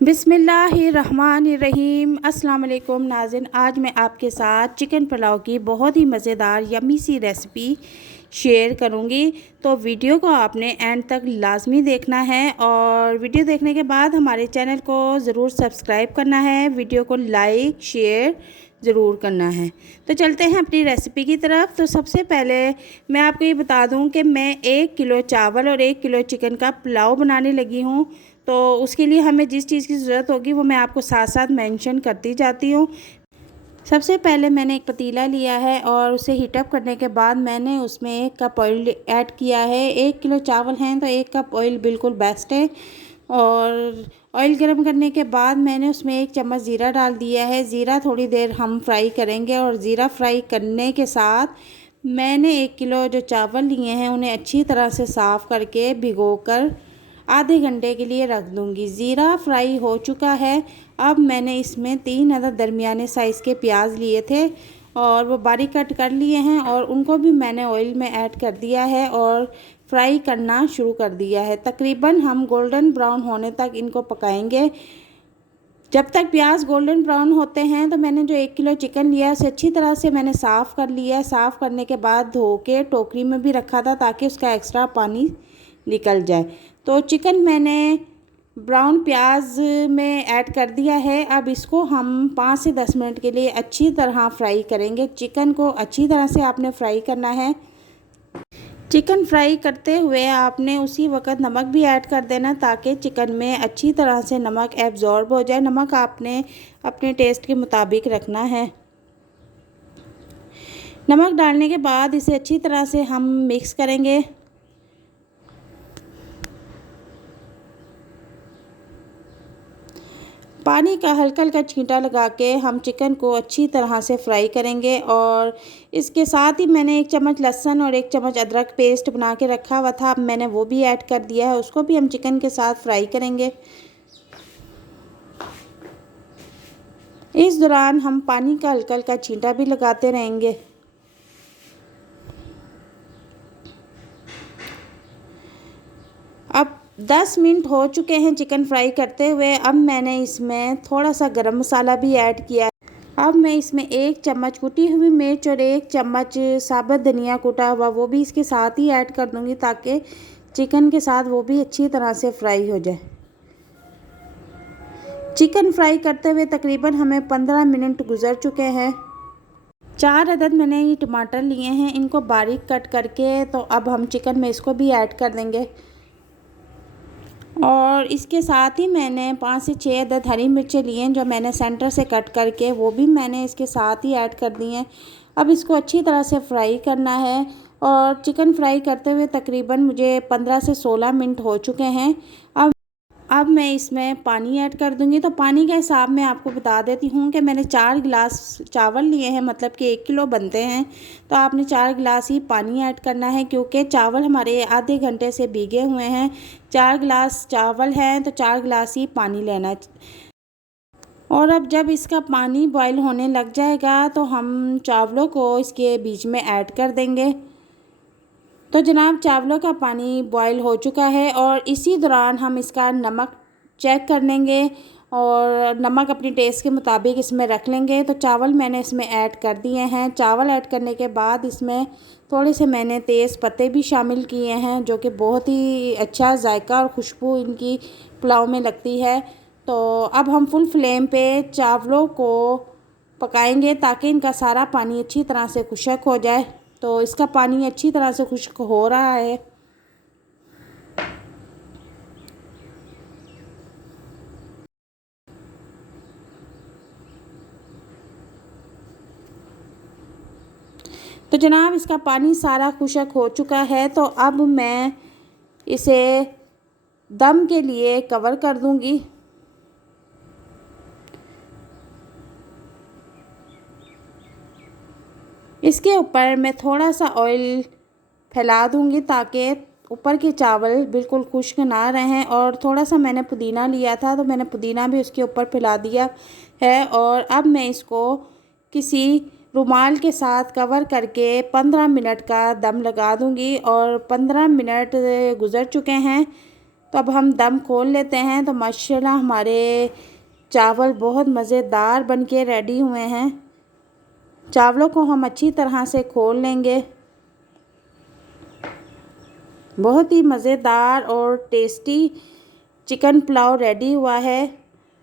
बिस्मिल्लाहिर्रहमानिर्रहीम। अस्सलाम वालेकुम नाज़रीन, आज मैं आपके साथ चिकन पुलाव की बहुत ही मज़ेदार यम्मी सी रेसिपी शेयर करूंगी। तो वीडियो को आपने एंड तक लाजमी देखना है और वीडियो देखने के बाद हमारे चैनल को ज़रूर सब्सक्राइब करना है, वीडियो को लाइक शेयर ज़रूर करना है। तो चलते हैं अपनी रेसिपी की तरफ। तो सबसे पहले मैं आपको ये बता दूं कि मैं 1 किलो चावल और 1 किलो चिकन का पुलाव बनाने लगी हूं। तो उसके लिए हमें जिस चीज़ की ज़रूरत होगी वो मैं आपको साथ साथ मेंशन करती जाती हूँ। सबसे पहले मैंने एक पतीला लिया है और उसे हीटअप करने के बाद मैंने उसमें 1 कप ऑयल ऐड किया है। 1 किलो चावल हैं तो 1 कप ऑयल बिल्कुल बेस्ट है। और ऑयल गर्म करने के बाद मैंने उसमें 1 चम्मच ज़ीरा डाल दिया है। ज़ीरा थोड़ी देर हम फ्राई करेंगे और ज़ीरा फ्राई करने के साथ मैंने 1 किलो जो चावल लिए हैं उन्हें अच्छी तरह से साफ़ करके भिगोकर आधे घंटे के लिए रख दूंगी। ज़ीरा फ्राई हो चुका है। अब मैंने इसमें 3 अदद दरमियाने साइज़ के प्याज लिए थे और वो बारीक कट कर लिए हैं और उनको भी मैंने ऑयल में ऐड कर दिया है और फ्राई करना शुरू कर दिया है। तकरीबन हम गोल्डन ब्राउन होने तक इनको पकाएंगे। जब तक प्याज गोल्डन ब्राउन होते हैं तो मैंने जो 1 किलो चिकन लिया है उसे अच्छी तरह से मैंने साफ़ कर लिया। साफ़ करने के बाद धो के टोकरी में भी रखा था ताकि उसका एक्स्ट्रा पानी निकल जाए। तो चिकन मैंने ब्राउन प्याज में ऐड कर दिया है। अब इसको हम 5 से 10 मिनट के लिए अच्छी तरह फ्राई करेंगे। चिकन को अच्छी तरह से आपने फ्राई करना है। चिकन फ्राई करते हुए आपने उसी वक्त नमक भी ऐड कर देना ताकि चिकन में अच्छी तरह से नमक एब्जॉर्ब हो जाए। नमक आपने अपने टेस्ट के मुताबिक रखना है। नमक डालने के बाद इसे अच्छी तरह से हम मिक्स करेंगे। पानी का हल्का हल्का छींटा लगा के हम चिकन को अच्छी तरह से फ्राई करेंगे। और इसके साथ ही मैंने 1 चम्मच लहसुन और 1 चम्मच अदरक पेस्ट बना के रखा हुआ था, अब मैंने वो भी ऐड कर दिया है। उसको भी हम चिकन के साथ फ्राई करेंगे। इस दौरान हम पानी का हल्का हल्का छींटा भी लगाते रहेंगे। अब 10 मिनट हो चुके हैं चिकन फ्राई करते हुए। अब मैंने इसमें थोड़ा सा गरम मसाला भी ऐड किया। अब मैं इसमें 1 चम्मच कुटी हुई मिर्च और 1 चम्मच साबुत धनिया कुटा हुआ वो भी इसके साथ ही ऐड कर दूंगी ताकि चिकन के साथ वो भी अच्छी तरह से फ्राई हो जाए। चिकन फ्राई करते हुए तकरीबन हमें 15 मिनट गुजर चुके हैं। 4 अदद मैंने ये टमाटर लिए हैं, इनको बारीक कट करके तो अब हम चिकन में इसको भी ऐड कर देंगे। और इसके साथ ही मैंने 5 से 6 अदद हरी मिर्चें लिए हैं जो मैंने सेंटर से कट करके वो भी मैंने इसके साथ ही ऐड कर दी हैं। अब इसको अच्छी तरह से फ्राई करना है। और चिकन फ्राई करते हुए तकरीबन मुझे 15 से 16 मिनट हो चुके हैं। अब मैं इसमें पानी ऐड कर दूंगी। तो पानी के हिसाब में आपको बता देती हूँ कि मैंने 4 गिलास चावल लिए हैं, मतलब कि 1 किलो बनते हैं तो आपने 4 गिलास ही पानी ऐड करना है क्योंकि चावल हमारे आधे घंटे से भीगे हुए हैं। 4 गिलास चावल हैं तो 4 गिलास ही पानी लेना है। और अब जब इसका पानी बॉईल होने लग जाएगा तो हम चावलों को इसके बीच में ऐड कर देंगे। तो जनाब चावलों का पानी बॉईल हो चुका है और इसी दौरान हम इसका नमक चेक कर लेंगे और नमक अपनी टेस्ट के मुताबिक इसमें रख लेंगे। तो चावल मैंने इसमें ऐड कर दिए हैं। चावल ऐड करने के बाद इसमें थोड़े से मैंने तेज़ पत्ते भी शामिल किए हैं जो कि बहुत ही अच्छा जायका और खुशबू इनकी पुलाव में लगती है। तो अब हम फुल फ्लेम पे चावलों को पकाएंगे ताकि इनका सारा पानी अच्छी तरह से खुश्क हो जाए। तो इसका पानी अच्छी तरह से खुश्क हो रहा है। तो जनाब इसका पानी सारा खुश्क हो चुका है। तो अब मैं इसे दम के लिए कवर कर दूंगी। इसके ऊपर मैं थोड़ा सा ऑयल फैला दूंगी ताकि ऊपर के चावल बिल्कुल खुश्क ना रहें। और थोड़ा सा मैंने पुदीना लिया था तो मैंने पुदीना भी उसके ऊपर फैला दिया है। और अब मैं इसको किसी रुमाल के साथ कवर करके 15 मिनट का दम लगा दूंगी। और 15 मिनट गुज़र चुके हैं। तो अब हम दम खोल लेते हैं। तो माशाल्लाह हमारे चावल बहुत मज़ेदार बनके रेडी हुए हैं। चावलों को हम अच्छी तरह से खोल लेंगे। बहुत ही मज़ेदार और टेस्टी चिकन पुलाव रेडी हुआ है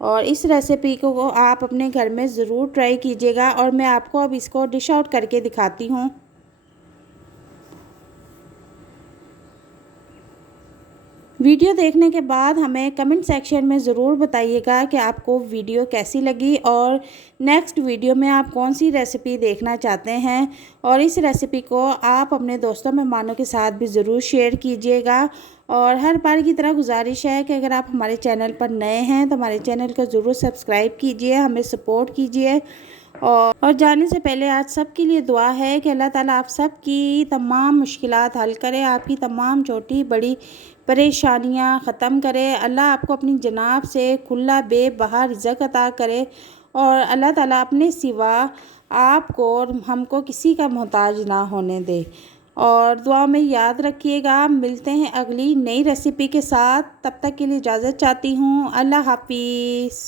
और इस रेसिपी को आप अपने घर में ज़रूर ट्राई कीजिएगा। और मैं आपको अब इसको डिश आउट करके दिखाती हूँ। वीडियो देखने के बाद हमें कमेंट सेक्शन में ज़रूर बताइएगा कि आपको वीडियो कैसी लगी और नेक्स्ट वीडियो में आप कौन सी रेसिपी देखना चाहते हैं। और इस रेसिपी को आप अपने दोस्तों मेहमानों के साथ भी ज़रूर शेयर कीजिएगा। और हर बार की तरह गुजारिश है कि अगर आप हमारे चैनल पर नए हैं तो हमारे चैनल को ज़रूर सब्सक्राइब कीजिए, हमें सपोर्ट कीजिए। और जाने से पहले आज सब के लिए दुआ है कि अल्लाह ताला आप सब की तमाम मुश्किलात हल करे, आपकी तमाम छोटी बड़ी परेशानियां ख़त्म करे। अल्लाह आपको अपनी जनाब से खुला बेबहा रिज़्क़ अता करे और अल्लाह ताला अपने सिवा आपको और हमको किसी का मोहताज ना होने दे। और दुआ में याद रखिएगा। मिलते हैं अगली नई रेसिपी के साथ। तब तक के लिए इजाज़त चाहती हूँ। अल्लाह हाफिज़।